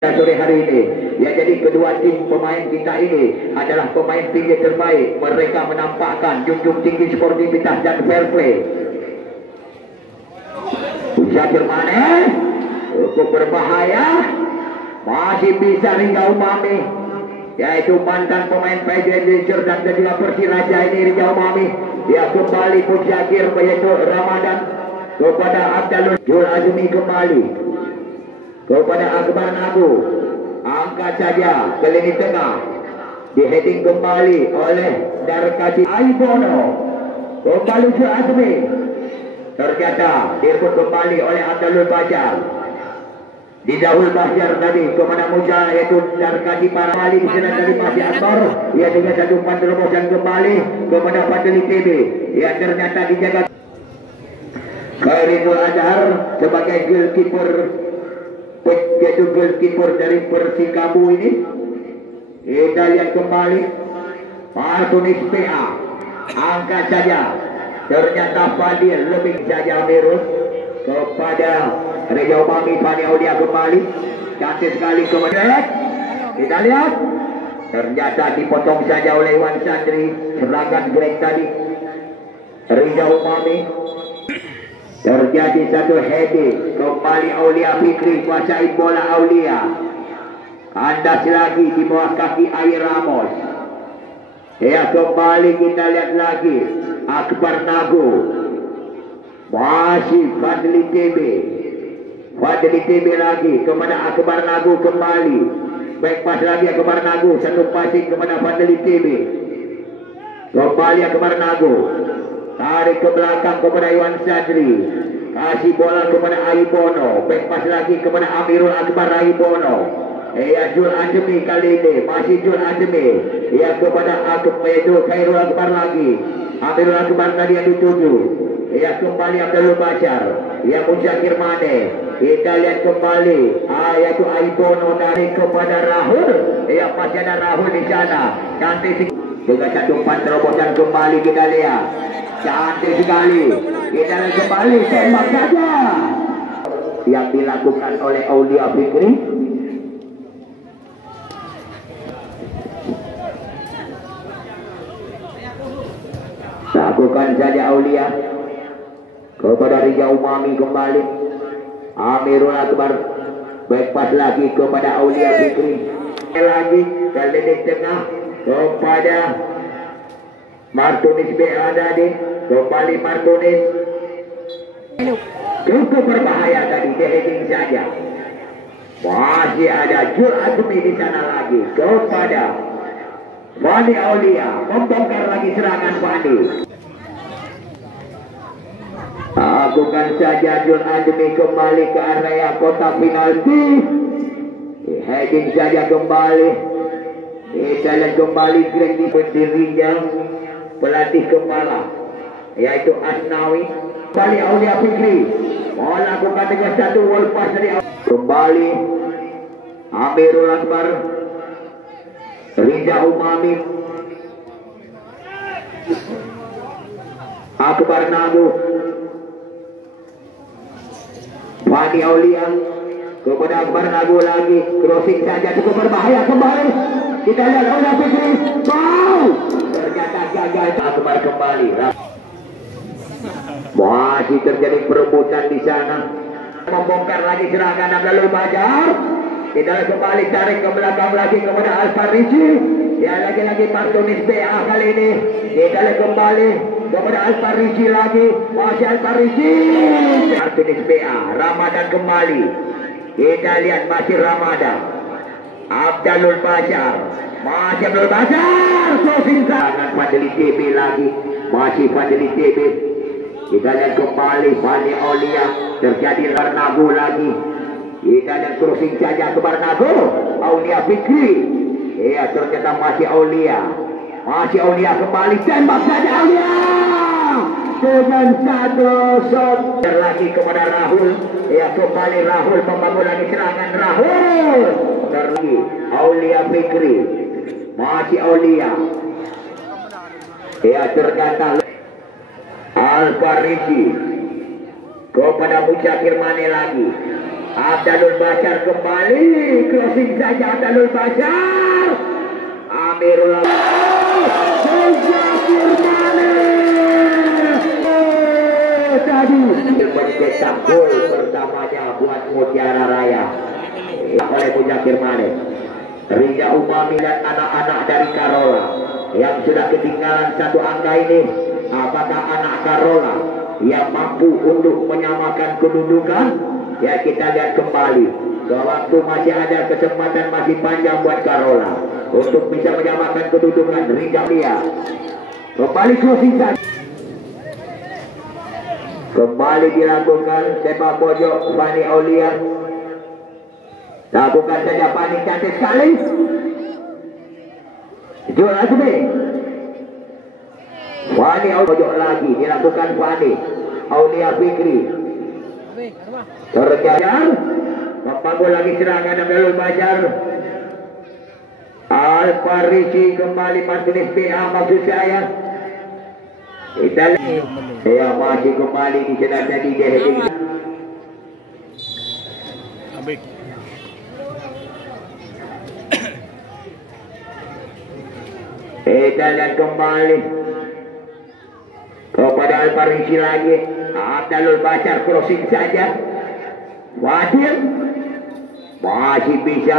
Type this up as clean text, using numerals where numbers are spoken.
sore hari ini. Ya, jadi kedua tim pemain kita ini adalah pemain tinggi terbaik. Mereka menampakkan junjung tinggi sportivitas dan fair play. Syakir Mane cukup berbahaya, masih bisa Rizal Umami, yaitu mantan pemain PSIS dan juga Persiraja ini. Rizal Umami dia kembali pun Syakir yaitu Ramadan kepada Abdul Jul Azmi kembali kepada Akbar Nagu, angkat saja ke lini tengah, di heading kembali oleh Darkasi Aibono, kembali ke Azmi, ternyata direbut kembali oleh Abdul Bajar, di Dahul Bajar tadi kepada Muja yaitu Darkasi Paramali, di sana tadi masih Akbar, ia dengan satu umpan terobosan kembali kepada Fadli TB, ia ternyata dijaga Khairidul Azhar sebagai goalkeeper, yaitu goalkeeper dari Persikabu ini. Kita lihat kembali Martunis PA, angkat saja, ternyata Fadil lebih saja Mirus kepada Reza Umami. Fani Aulia kembali, cantik sekali kemudian kita lihat ternyata dipotong saja oleh Wan Sandri serangan Greg tadi. Reza Umami, terjadi satu heading kembali Aulia Fikri kuasai bola Aulia, kandas lagi di bawah kaki Air Ramos. Ya, kembali kita lihat lagi Akbar Nagu, masih Fadli TB lagi kepada Akbar Nagu kembali, baik pas lagi Akbar Nagu, satu passing kepada Fadli TB, kembali Akbar Nagu, tarik ke belakang kepada Iwan Sadri, kasih bola kepada Aibono, back pass lagi kepada Amirul Akbar Aibono. Ya, Jul Ademi kali ini masih Jul Ademi, ya kepada Akbar itu Khairul Akbar lagi, Amirul Akbar tadi yang dituju, ya kembali Abdul Bashar, ya Musyakir Mane, kita lihat kembali yaitu Aibono dari kepada Rahul, ya masih ada Rahul di sana, cantik juga satu umpan terobosan kembali. Kita lihat cantik sekali, kita lihat kembali tembak saja yang dilakukan oleh Aulia Fikri. Lakukan saja Aulia kepada Riza Umami kembali, Amirul Akbar, baik pas lagi kepada Aulia Fikri, lagi ke lini tengah kepada Martunis BA tadi, kembali Martunis, cukup berbahaya tadi, heading saja. Masih ada Jul Azmi di sana lagi kepada Fani Aulia, membongkar lagi serangan Fani. Lakukan saja Jul Azmi kembali ke area kotak penalti, heading saja kembali. Kita lihat kembali Greg di berdirinya pelatih kepala yaitu Asnawi, kembali Aulia Fikri melakukan dengan satu wall pass dari kembali Amirul Akbar, Riza Umami, Akbar Nagu, Fani Aulia kepada Akbar Nagu lagi, crossing saja cukup berbahaya kembali. Kita lihat Aulia Fikri, wow, ternyata gagal. Akbar kembali, masih terjadi perebutan di sana, membongkar lagi serangan Abdul Bajar. Kita kembali tarik ke belakang lagi kepada Al-Fariji, ya lagi-lagi Martunis BA kali ini. Kita lihat kembali kepada Al-Fariji lagi, masih Al-Fariji, Martunis BA, Ramadan kembali. Kita lihat masih Ramadan, Abdul Bajar, masih Abdul Bajar, crossing sangat Fadli TB lagi, masih Fadli TB. Kita lihat kembali Fani Aulia, terjadi Larnagu lagi. Kita lihat crossing saja ke Barnago, Aulia Fikri. Ya, ternyata masih Aulia, kembali tembak saja Aulia dengan satu shot lagi kepada Rahul. Ya, kembali Rahul membangun lagi serangan Rahul. Terlagi Aulia Fikri, masih Aulia. Ya, ternyata Al-Fariji kepada Musyakir Mane lagi, Abdalul Bashar kembali, closing saja Abdalul Bashar. Amirullah tadi mencetak gol pertamanya buat Mutiara Raya oleh Muzakir Mane. Riza Umami dan anak-anak dari Karola yang sudah ketinggalan satu angka ini, apakah anak Karola yang mampu untuk menyamakan kedudukan? Ya, kita lihat kembali. Waktu masih ada kesempatan, masih panjang buat Karola untuk bisa menyamakan kedudukan. Riza dia kembali closing saja. Kembali dilakukan sepak pojok Fani Aulia. Lakukan saja Fani, cantik sekali. Jual Azmi. Fani pojok lagi dilakukan Fani Aulia Fikri. Terjajar. Membangun lagi serangan Abdalul Bashar. Al-Farisi kembali Martinez PA maksud saya. Kita ya masih kembali di sana tadi dia heading. Kita lihat kembali kepada Al-Farisi lagi. Abdalul Bashar crossing saja. Wadir masih bisa